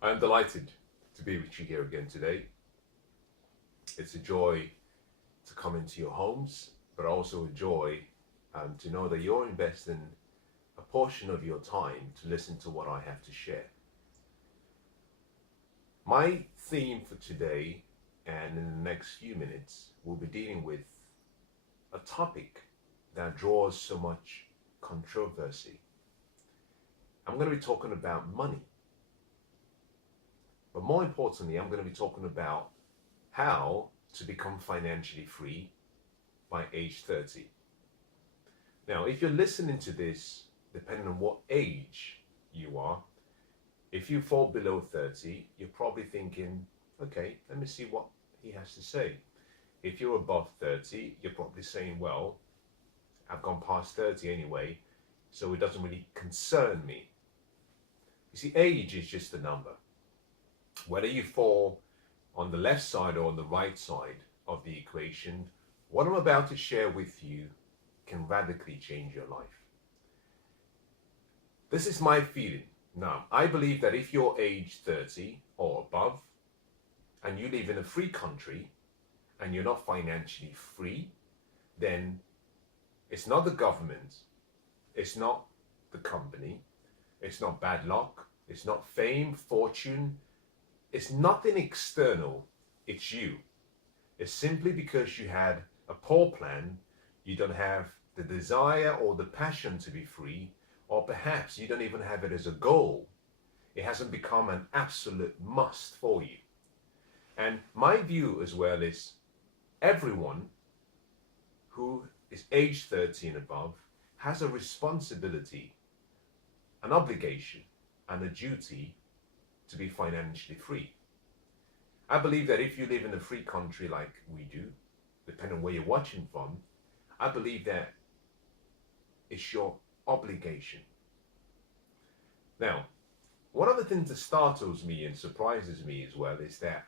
I am delighted to be with you here again today. It's a joy to come into your homes, but also a joy to know that you're investing a portion of your time to listen to what I have to share. My theme for today and in the next few minutes, we'll be dealing with a topic that draws so much controversy. I'm going to be talking about money. But more importantly, I'm going to be talking about how to become financially free by age 30. Now, if you're listening to this, depending on what age you are, if you fall below 30, you're probably thinking, okay, let me see what he has to say. If you're above 30, you're probably saying, well, I've gone past 30 anyway, so it doesn't really concern me. You see, age is just a number. Whether you fall on the left side or on the right side of the equation, what I'm about to share with you can radically change your life. This is my feeling. Now, I believe that if you're age 30 or above and you live in a free country and you're not financially free, then it's not the government, it's not the company, it's not bad luck, it's not fame, fortune, it's nothing external, it's you. It's simply because you had a poor plan, you don't have the desire or the passion to be free, or perhaps you don't even have it as a goal. It hasn't become an absolute must for you. And my view as well is everyone who is age 30 and above has a responsibility, an obligation, and a duty to be financially free. I believe that if you live in a free country like we do, depending on where you're watching from, I believe that it's your obligation. Now, one of the things that startles me and surprises me as well is that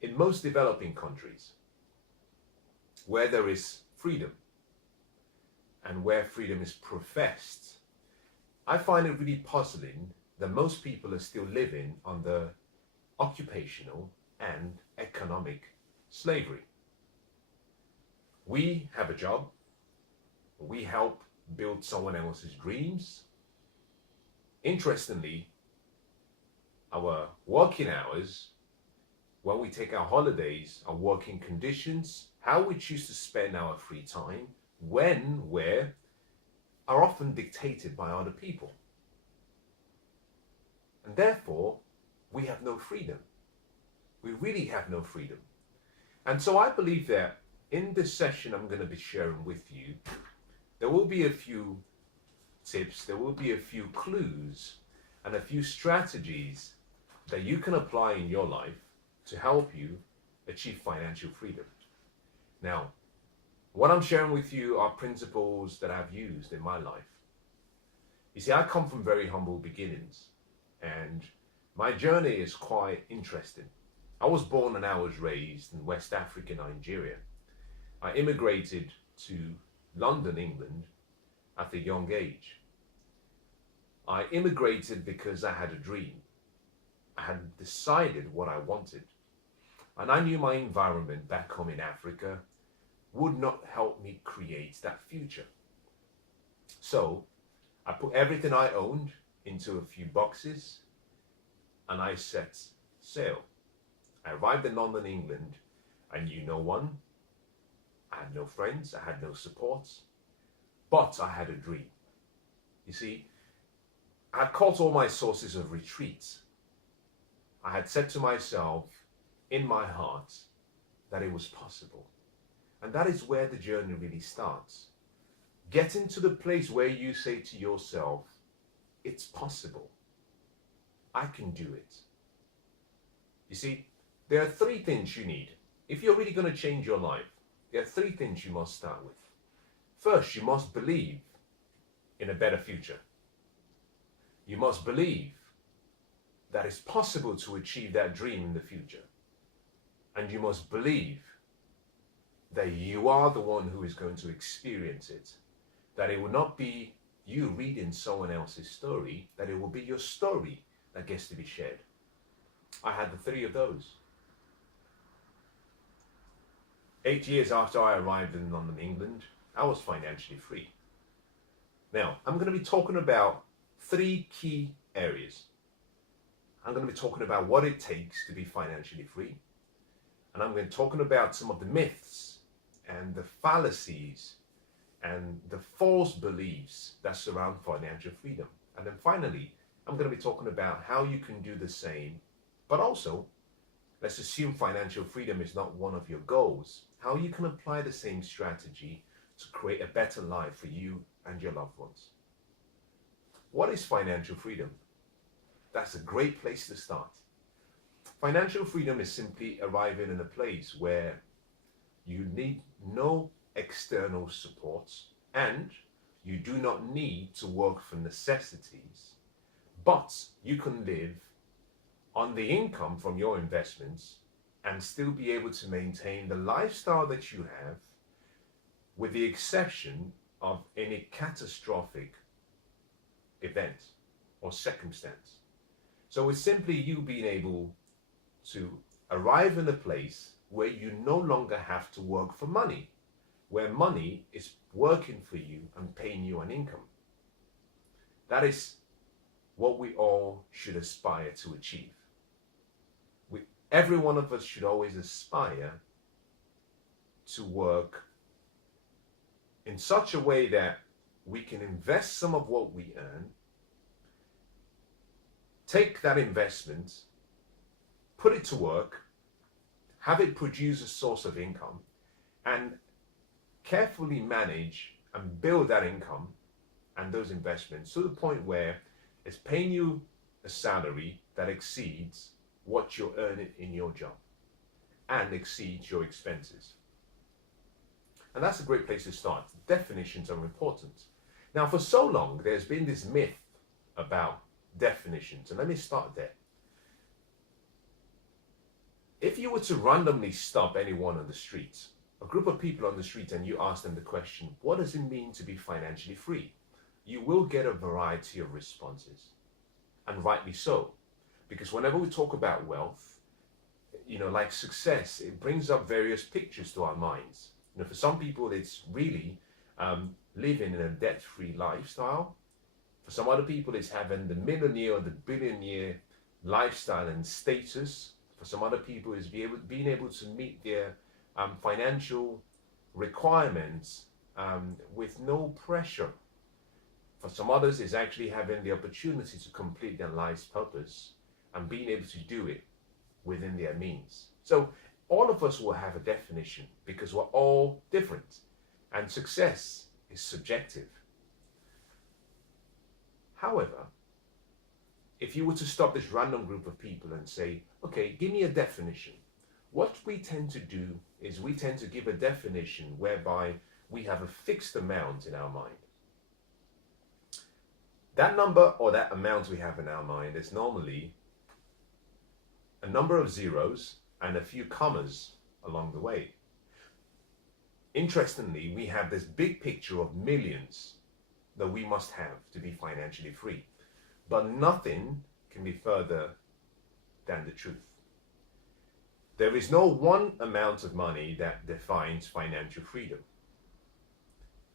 in most developing countries, where there is freedom and where freedom is professed, I find it really puzzling that most people are still living under occupational and economic slavery. We have a job, we help build someone else's dreams. Interestingly, our working hours, when we take our holidays, our working conditions, how we choose to spend our free time, when, where, are often dictated by other people. And therefore, we have no freedom. We really have no freedom. And so I believe that in this session I'm going to be sharing with you, there will be a few tips, there will be a few clues, and a few strategies that you can apply in your life to help you achieve financial freedom. Now, what I'm sharing with you are principles that I've used in my life. You see, I come from very humble beginnings, and my journey is quite interesting. I was born and I was raised in West Africa, Nigeria. I immigrated to London, England at a young age. I immigrated because I had a dream. I had decided what I wanted. And I knew my environment back home in Africa would not help me create that future. So I put everything I owned into a few boxes and I set sail. I arrived in London, England. I knew no one. I had no friends. I had no support. But I had a dream. You see, I had caught all my sources of retreat. I had said to myself in my heart that it was possible. And that is where the journey really starts. Getting to the place where you say to yourself, it's possible. I can do it. You see, there are three things you need. If you're really going to change your life, there are three things you must start with. First, you must believe in a better future. You must believe that it's possible to achieve that dream in the future. And you must believe that you are the one who is going to experience it. That it will not be you reading someone else's story, that it will be your story that gets to be shared. I had the three of those. 8 years after I arrived in London, England, I was financially free. Now, I'm going to be talking about three key areas. I'm going to be talking about what it takes to be financially free. And I'm going to be talking about some of the myths and the fallacies and the false beliefs that surround financial freedom. And then finally, I'm going to be talking about how you can do the same, but also, let's assume financial freedom is not one of your goals, how you can apply the same strategy to create a better life for you and your loved ones. What is financial freedom? That's a great place to start. Financial freedom is simply arriving in a place where you need no external support and you do not need to work for necessities, but you can live on the income from your investments and still be able to maintain the lifestyle that you have, with the exception of any catastrophic event or circumstance. So it's simply you being able to arrive in a place where you no longer have to work for money, where money is working for you and paying you an income. That is what we all should aspire to achieve. Every one of us should always aspire to work in such a way that we can invest some of what we earn, take that investment, put it to work, have it produce a source of income, and carefully manage and build that income and those investments to the point where it's paying you a salary that exceeds what you're earning in your job and exceeds your expenses. And that's a great place to start. Definitions are important. Now, for so long, there's been this myth about definitions, and let me start there. If you were to randomly stop anyone on the street, a group of people on the street, and you ask them the question, what does it mean to be financially free? You will get a variety of responses, and rightly so. Because whenever we talk about wealth, like success, it brings up various pictures to our minds. For some people, it's really living in a debt-free lifestyle. For some other people, it's having the millionaire or the billionaire lifestyle and status. For some other people, it's being able to meet their financial requirements with no pressure. For some others, it's actually having the opportunity to complete their life's purpose and being able to do it within their means. So all of us will have a definition because we're all different, and success is subjective. However, if you were to stop this random group of people and say, okay, give me a definition, what we tend to do is we tend to give a definition whereby we have a fixed amount in our mind. That number or that amount we have in our mind is normally a number of zeros and a few commas along the way. Interestingly, we have this big picture of millions that we must have to be financially free. But nothing can be further than the truth. There is no one amount of money that defines financial freedom.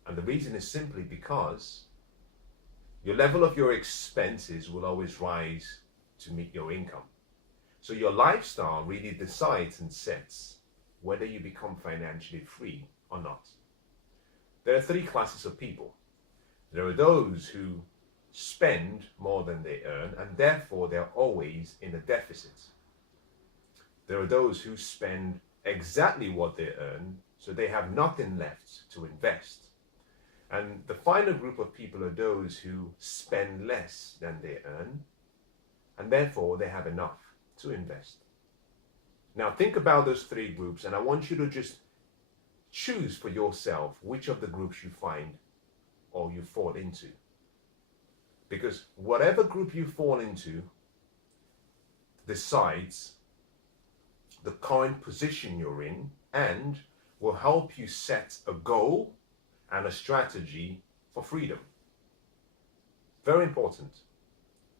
And the reason is simply because your level of your expenses will always rise to meet your income. So your lifestyle really decides and sets whether you become financially free or not. There are three classes of people. There are those who spend more than they earn, and therefore they're always in a deficit. There are those who spend exactly what they earn, so they have nothing left to invest. And the final group of people are those who spend less than they earn, and therefore they have enough to invest. Now think about those three groups, and I want you to just choose for yourself which of the groups you find or you fall into. Because whatever group you fall into decides the current position you're in and will help you set a goal and a strategy for freedom. Very important.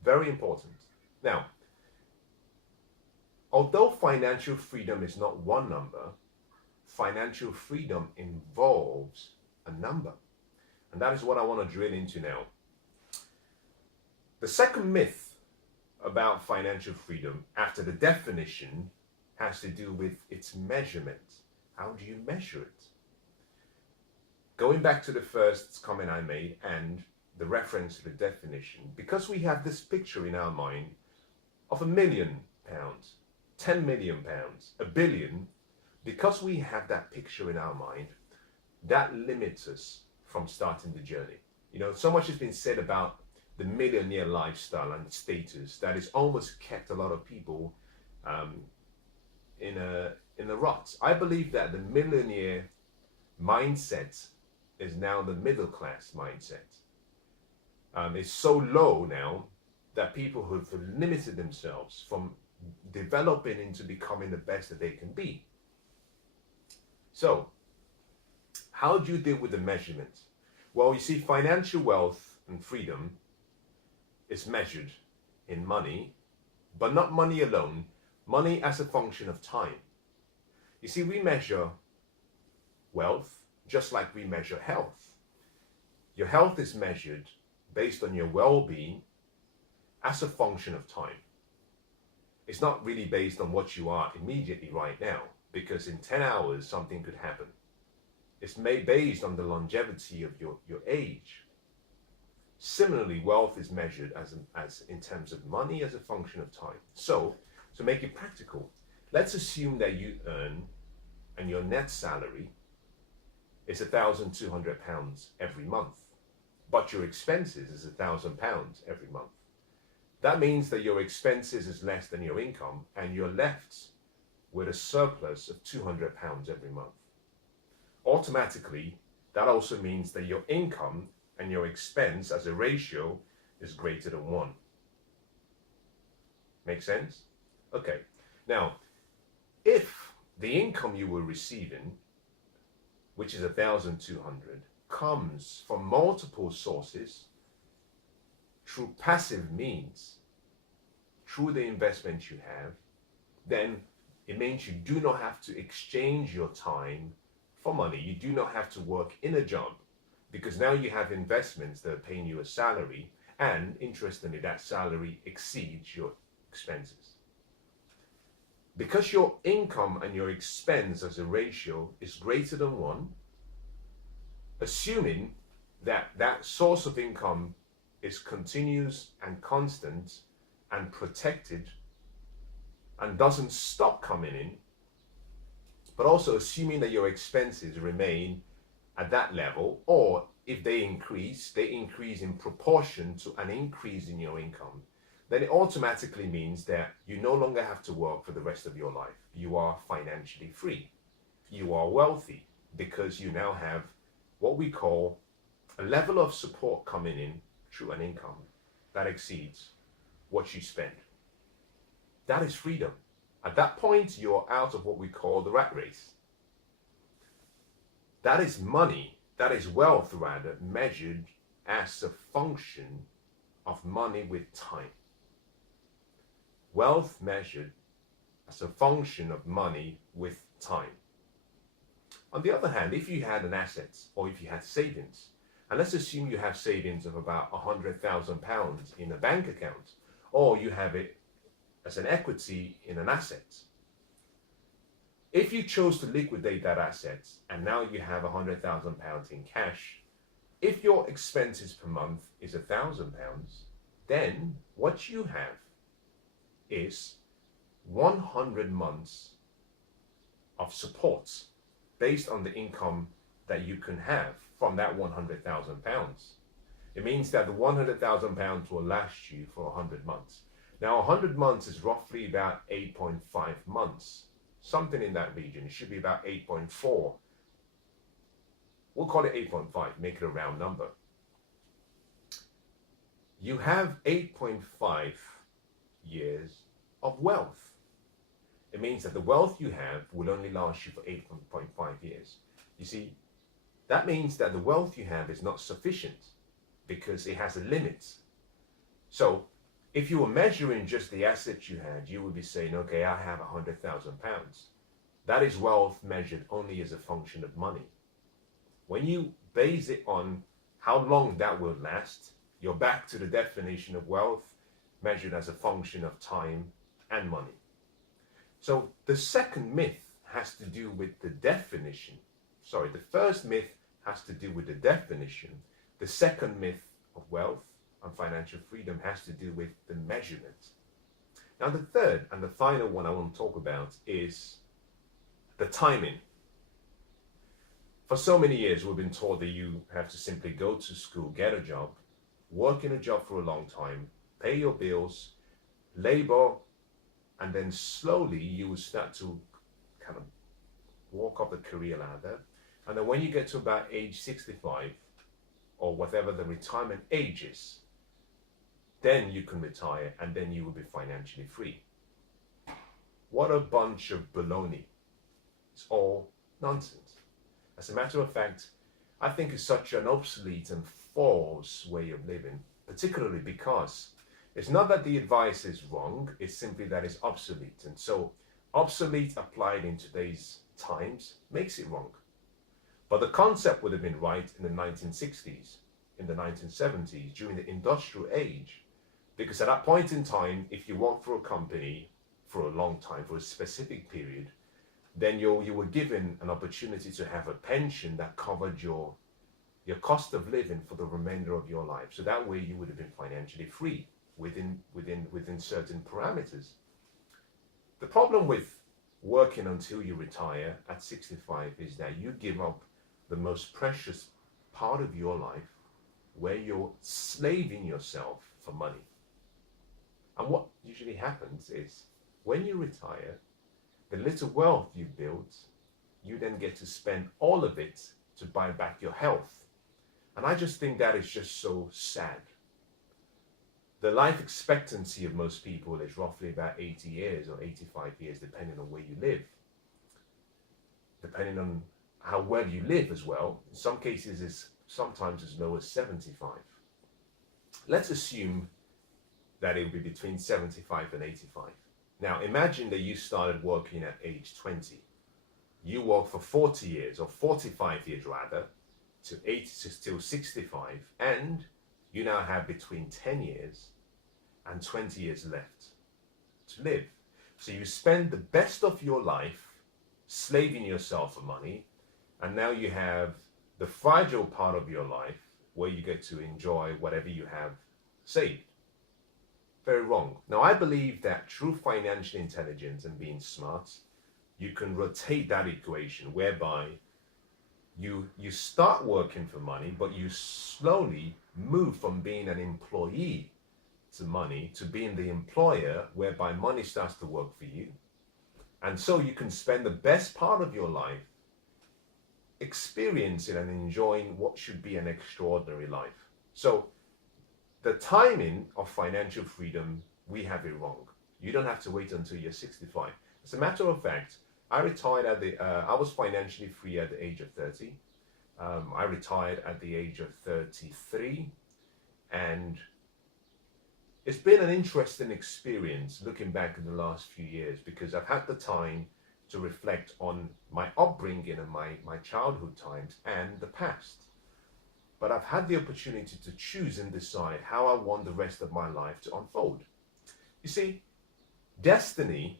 Very important. Now, although financial freedom is not one number, financial freedom involves a number. And that is what I want to drill into now. The second myth about financial freedom, after the definition, has to do with its measurement. How do you measure it? Going back to the first comment I made and the reference to the definition, because we have this picture in our mind of £1 million, £10 million, £1 billion, because we have that picture in our mind, that limits us from starting the journey. You know, so much has been said about the millionaire lifestyle and status that has almost kept a lot of people in a rut. I believe that the millionaire mindset is now the middle class mindset. It's so low now that people have limited themselves from developing into becoming the best that they can be. So, how do you deal with the measurement? Well, you see, financial wealth and freedom is measured in money, but not money alone, money as a function of time. You see, we measure wealth just like we measure health. Your health is measured based on your well-being as a function of time. It's not really based on what you are immediately right now, because in 10 hours something could happen. It's based on the longevity of your age. Similarly, wealth is measured as in terms of money as a function of time. So, to make it practical, let's assume that you earn, and your net salary is £1,200 every month, but your expenses is £1,000 every month. That means that your expenses is less than your income, and you're left with a surplus of £200 every month. Automatically, that also means that your income and your expense as a ratio is greater than 1. Make sense? Okay. Now, if the income you were receiving, which is 1,200, comes from multiple sources, through passive means, through the investment you have, then it means you do not have to exchange your time for money. You do not have to work in a job, because now you have investments that are paying you a salary, and interestingly, that salary exceeds your expenses. Because your income and your expense as a ratio is greater than 1, assuming that that source of income is continuous and constant and protected and doesn't stop coming in, but also assuming that your expenses remain at that level, or if they increase in proportion to an increase in your income, then it automatically means that you no longer have to work for the rest of your life. You are financially free. You are wealthy because you now have what we call a level of support coming in through an income that exceeds what you spend. That is freedom. At that point, you're out of what we call the rat race. That is money, that is wealth rather, measured as a function of money with time. Wealth measured as a function of money with time. On the other hand, if you had an asset or if you had savings, and let's assume you have savings of about £100,000 in a bank account, or you have it as an equity in an asset. If you chose to liquidate that asset and now you have £100,000 in cash, if your expenses per month is £1,000, then what you have is 100 months of support based on the income that you can have from that £100,000. It means that the £100,000 will last you for 100 months. Now, 100 months is roughly about 8.5 months, something in that region. It should be about 8.4. We'll call it 8.5, make it a round number. You have 8.5 years of wealth. It means that the wealth you have will only last you for 8.5 years. You see, that means that the wealth you have is not sufficient because it has a limit. So If you were measuring just the assets you had, you would be saying, okay, I have £100,000. That is wealth measured only as a function of money. When you base it on how long that will last, you're back to the definition of wealth measured as a function of time and money. So the second myth has to do with the definition. Sorry, the first myth has to do with the definition. The second myth of wealth and financial freedom has to do with the measurement. Now the third and the final one I want to talk about is the timing. For so many years we've been taught that you have to simply go to school, get a job, work in a job for a long time, pay your bills, labor, and then slowly you will start to kind of walk up the career ladder. And then when you get to about age 65 or whatever the retirement age is, then you can retire and then you will be financially free. What a bunch of baloney. It's all nonsense. As a matter of fact, I think it's such an obsolete and false way of living, particularly because it's not that the advice is wrong, it's simply that it's obsolete. And so obsolete applied in today's times makes it wrong. But the concept would have been right in the 1960s, in the 1970s, during the industrial age. Because at that point in time, if you worked for a company for a long time, for a specific period, then you were given an opportunity to have a pension that covered your cost of living for the remainder of your life. So that way you would have been financially free within certain parameters. The problem with working until you retire at 65 is that you give up the most precious part of your life where you're slaving yourself for money. And what usually happens is when you retire, the little wealth you built, you then get to spend all of it to buy back your health. And I just think that is just so sad. The life expectancy of most people is roughly about 80 years or 85 years, depending on where you live. Depending on how well you live as well. In some cases, it's sometimes as low as 75. Let's assume that it will be between 75 and 85. Now, imagine that you started working at age 20. You worked for 40 years, or 45 years rather, till 65, and you now have between 10 years and 20 years left to live. So you spend the best of your life slaving yourself for money, and now you have the fragile part of your life where you get to enjoy whatever you have saved. Very wrong. Now, I believe that through financial intelligence and being smart, you can rotate that equation whereby you start working for money, but you slowly move from being an employee to money to being the employer, whereby money starts to work for you. And so you can spend the best part of your life experiencing and enjoying what should be an extraordinary life. So the timing of financial freedom, we have it wrong. You don't have to wait until you're 65. As a matter of fact, I retired I was financially free at the age of 30. I retired at the age of 33. And it's been an interesting experience looking back in the last few years, because I've had the time to reflect on my upbringing and my childhood times and the past. But I've had the opportunity to choose and decide how I want the rest of my life to unfold. You see, destiny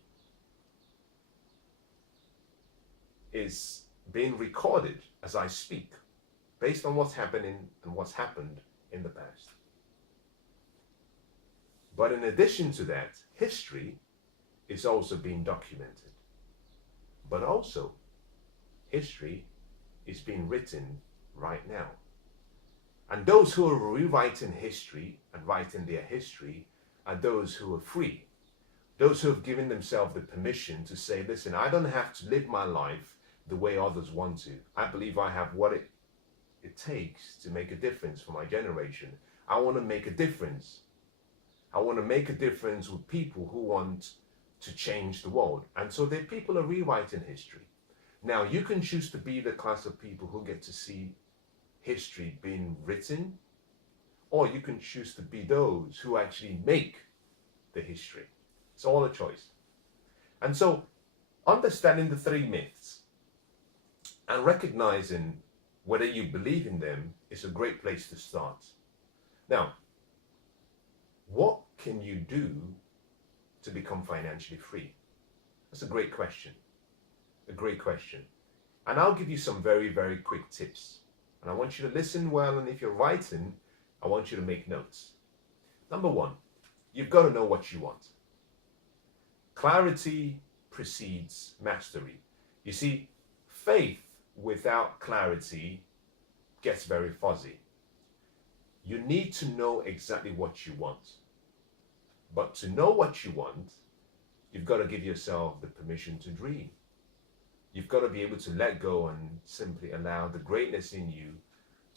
is being recorded as I speak, based on what's happening and what's happened in the past. But in addition to that, history is also being documented. But also, history is being written right now. And those who are rewriting history and writing their history are those who are free. Those who have given themselves the permission to say, listen, I don't have to live my life the way others want to. I believe I have what it takes to make a difference for my generation. I want to make a difference. I want to make a difference with people who want to change the world. And so the people are rewriting history. Now, you can choose to be the class of people who get to see history being written, or you can choose to be those who actually make the history. It's all a choice. And so understanding the three myths and recognizing whether you believe in them is a great place to start. Now, what can you do to become financially free? That's a great question. A great question. And I'll give you some very, very quick tips. And I want you to listen well, and if you're writing, I want you to make notes. Number one, you've got to know what you want. Clarity precedes mastery. You see, faith without clarity gets very fuzzy. You need to know exactly what you want. But to know what you want, you've got to give yourself the permission to dream. You've got to be able to let go and simply allow the greatness in you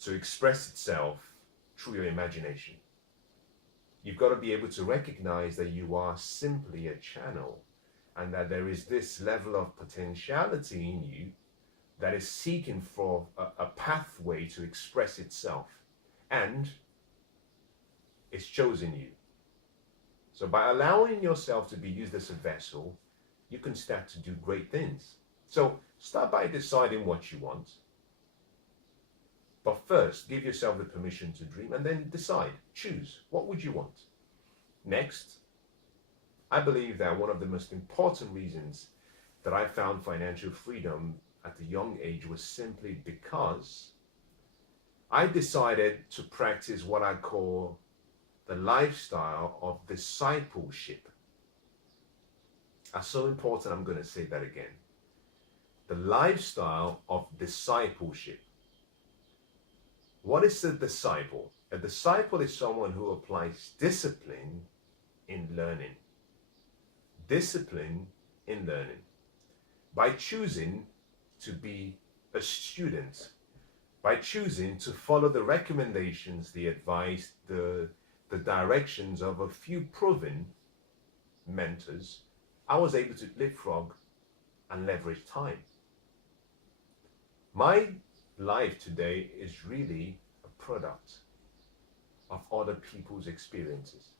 to express itself through your imagination. You've got to be able to recognize that you are simply a channel and that there is this level of potentiality in you that is seeking for a pathway to express itself, and it's chosen you. So by allowing yourself to be used as a vessel, you can start to do great things. So start by deciding what you want. But first, give yourself the permission to dream and then decide, choose, what would you want? Next, I believe that one of the most important reasons that I found financial freedom at a young age was simply because I decided to practice what I call the lifestyle of discipleship. That's so important, I'm going to say that again. The lifestyle of discipleship. What is a disciple? A disciple is someone who applies discipline in learning. Discipline in learning. By choosing to be a student, by choosing to follow the recommendations, the advice, the directions of a few proven mentors, I was able to leapfrog and leverage time. My life today is really a product of other people's experiences.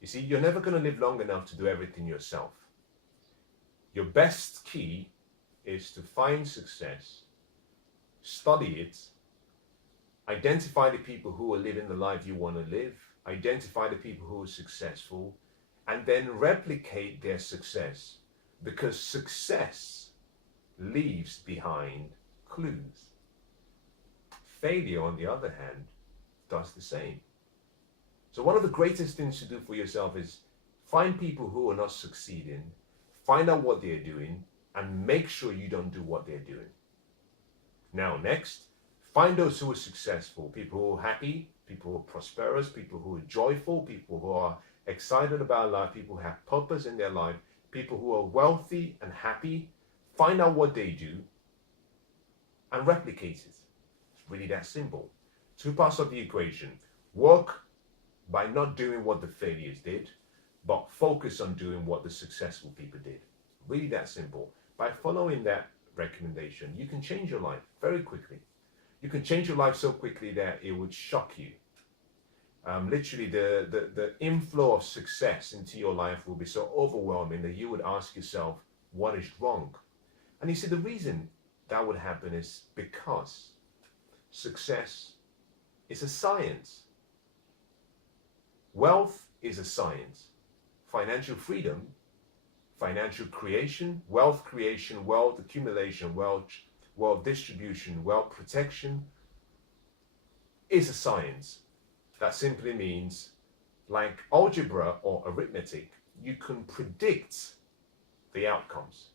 You see, you're never going to live long enough to do everything yourself. Your best key is to find success, study it, identify the people who are living the life you want to live, identify the people who are successful, and then replicate their success. Because success leaves behind clues. Failure, on the other hand, does the same. So one of the greatest things to do for yourself is find people who are not succeeding, find out what they're doing, and make sure you don't do what they're doing. Now, next, find those who are successful, people who are happy, people who are prosperous, people who are joyful, people who are excited about life, people who have purpose in their life, people who are wealthy and happy. Find out what they do and replicate it. It's really that simple. Two parts of the equation. Work by not doing what the failures did, but focus on doing what the successful people did. Really that simple. By following that recommendation, you can change your life very quickly. You can change your life so quickly that it would shock you. Literally, the inflow of success into your life will be so overwhelming that you would ask yourself, what is wrong? And you see, the reason that would happen is because success is a science. Wealth is a science. Financial freedom, financial creation, wealth accumulation, wealth distribution, wealth protection is a science. That simply means, like algebra or arithmetic, you can predict the outcomes.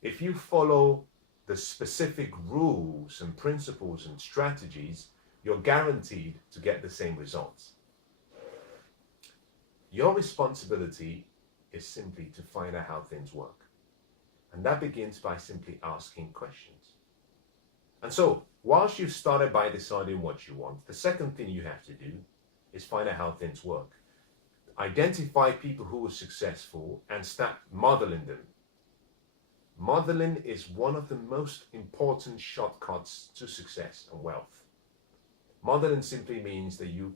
If you follow the specific rules and principles and strategies, you're guaranteed to get the same results. Your responsibility is simply to find out how things work. And that begins by simply asking questions. And so, whilst you've started by deciding what you want, the second thing you have to do is find out how things work. Identify people who are successful and start modeling them. Modeling is one of the most important shortcuts to success and wealth. Modeling simply means that you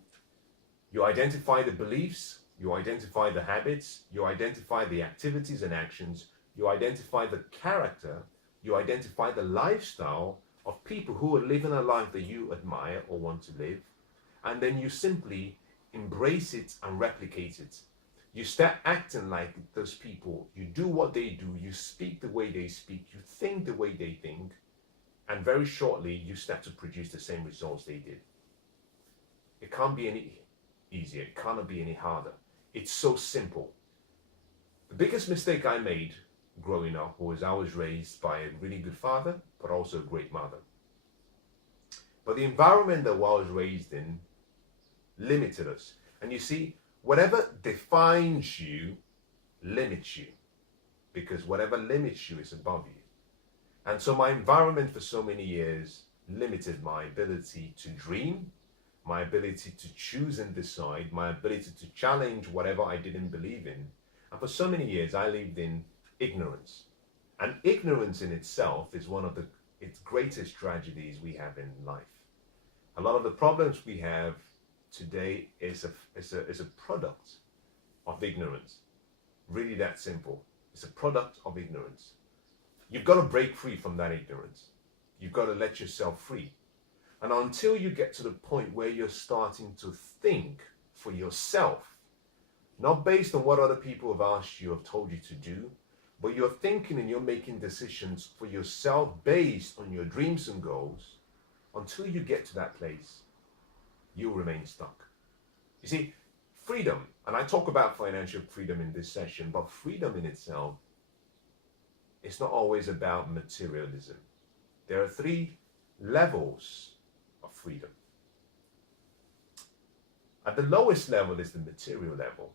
identify the beliefs, You identify the habits, you identify the activities and actions, you identify the character, you identify the lifestyle of people who are living a life that you admire or want to live, and then you simply embrace it and replicate it. You start acting like those people, you do what they do, you speak the way they speak, you think the way they think, and very shortly you start to produce the same results they did. It can't be any easier, it cannot be any harder. It's so simple. The biggest mistake I made growing up was I was raised by a really good father, but also a great mother. But the environment that I was raised in limited us. And you see, whatever defines you limits you, because whatever limits you is above you. And so my environment for so many years limited my ability to dream, my ability to choose and decide, my ability to challenge whatever I didn't believe in. And for so many years, I lived in ignorance. And ignorance in itself is one of its greatest tragedies we have in life. A lot of the problems we have today is a product of ignorance. Really that simple. It's a product of ignorance. You've got to break free from that ignorance. You've got to let yourself free. And until you get to the point where you're starting to think for yourself, not based on what other people have asked you, have told you to do, but you're thinking and you're making decisions for yourself based on your dreams and goals, until you get to that place, you'll remain stuck. You see, freedom, and I talk about financial freedom in this session, but freedom in itself, it's not always about materialism. There are 3 levels of freedom. At the lowest level is the material level,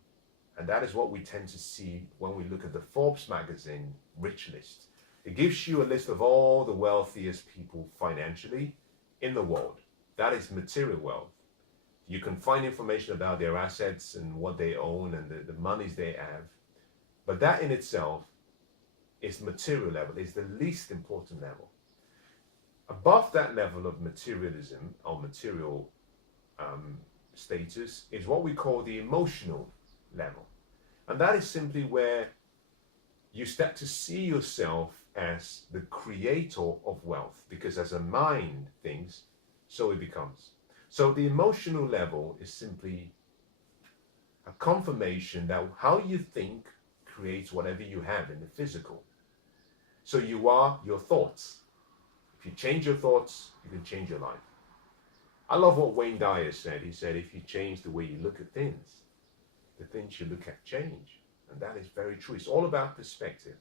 and that is what we tend to see when we look at the Forbes magazine Rich List. It gives you a list of all the wealthiest people financially in the world. That is material wealth. You can find information about their assets and what they own and the monies they have. But that in itself is material level, is the least important level. Above that level of materialism or material status is what we call the emotional level. And that is simply where you start to see yourself as the creator of wealth, because as a mind thinks, so it becomes. So the emotional level is simply a confirmation that how you think creates whatever you have in the physical. So you are your thoughts. If you change your thoughts, you can change your life. I love what Wayne Dyer said. He said, if you change the way you look at things, the things you look at change. And that is very true. It's all about perspective.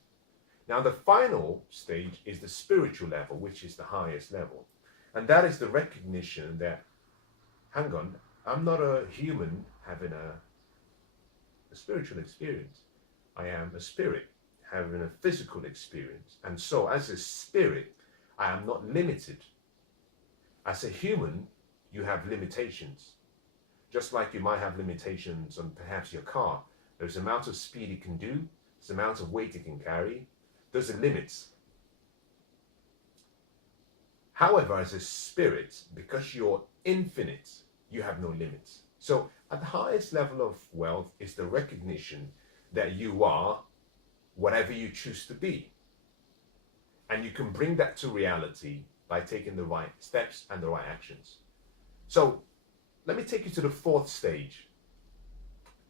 Now, the final stage is the spiritual level, which is the highest level. And that is the recognition that, hang on, I'm not a human having a spiritual experience. I am a spirit having a physical experience. And so as a spirit, I am not limited. As a human, you have limitations. Just like you might have limitations on perhaps your car. There's the amount of speed it can do, there's the amount of weight it can carry, there's the limits. However, as a spirit, because you're infinite, you have no limits. So at the highest level of wealth is the recognition that you are whatever you choose to be. And you can bring that to reality by taking the right steps and the right actions. So let me take you to the 4th stage.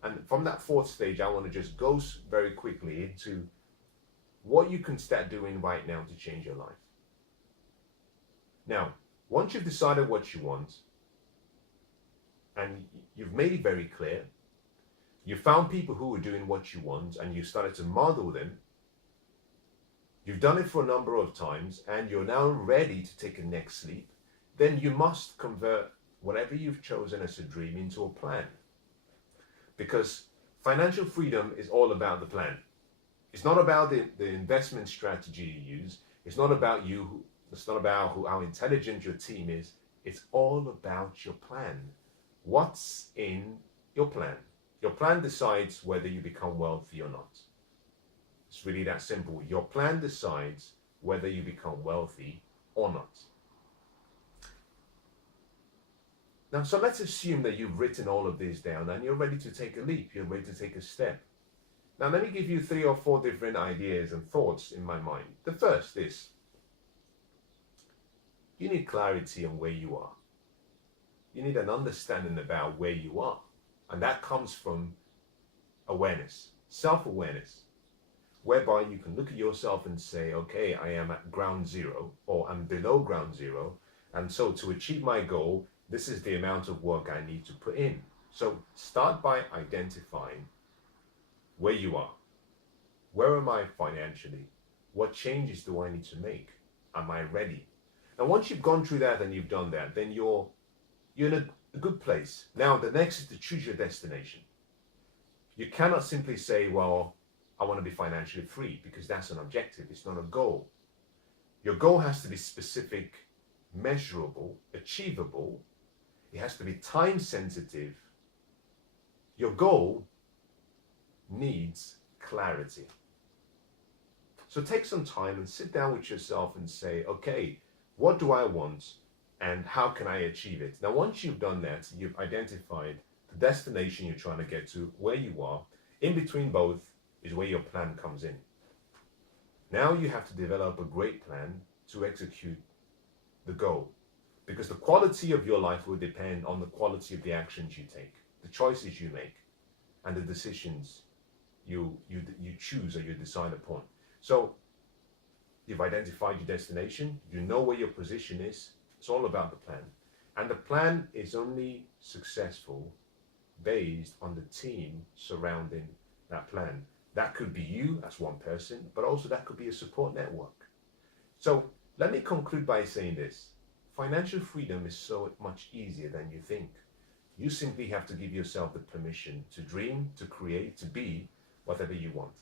And from that 4th stage, I want to just go very quickly into what you can start doing right now to change your life. Now, once you've decided what you want, and you've made it very clear, you found people who are doing what you want, and you started to model them, you've done it for a number of times, and you're now ready to take a next leap, then you must convert whatever you've chosen as a dream into a plan. Because financial freedom is all about the plan. It's not about the investment strategy you use. It's not about you. It's not about how intelligent your team is. It's all about your plan. What's in your plan? Your plan decides whether you become wealthy or not. It's really that simple. Your plan decides whether you become wealthy or not. Now, so let's assume that you've written all of this down and you're ready to take a leap, you're ready to take a step. Now, let me give you 3 or 4 different ideas and thoughts in my mind. The first is, you need clarity on where you are. You need an understanding about where you are. And that comes from awareness, self-awareness, whereby you can look at yourself and say, okay, I am at ground zero, or I'm below ground zero. And so to achieve my goal, this is the amount of work I need to put in. So start by identifying where you are. Where am I financially? What changes do I need to make? Am I ready? And once you've gone through that and you've done that, then you're in a good place. Now, the next is to choose your destination. You cannot simply say, well, I want to be financially free, because that's an objective. It's not a goal. Your goal has to be specific, measurable, achievable. It has to be time sensitive. Your goal needs clarity. So take some time and sit down with yourself and say, okay, what do I want and how can I achieve it? Now, once you've done that, you've identified the destination you're trying to get to, where you are. In between both is where your plan comes in. Now you have to develop a great plan to execute the goal, because the quality of your life will depend on the quality of the actions you take, the choices you make, and the decisions you choose or you decide upon. So you've identified your destination, you know where your position is. It's all about the plan. And the plan is only successful based on the team surrounding that plan. That could be you as one person, but also that could be a support network. So let me conclude by saying this. Financial freedom is so much easier than you think. You simply have to give yourself the permission to dream, to create, to be whatever you want.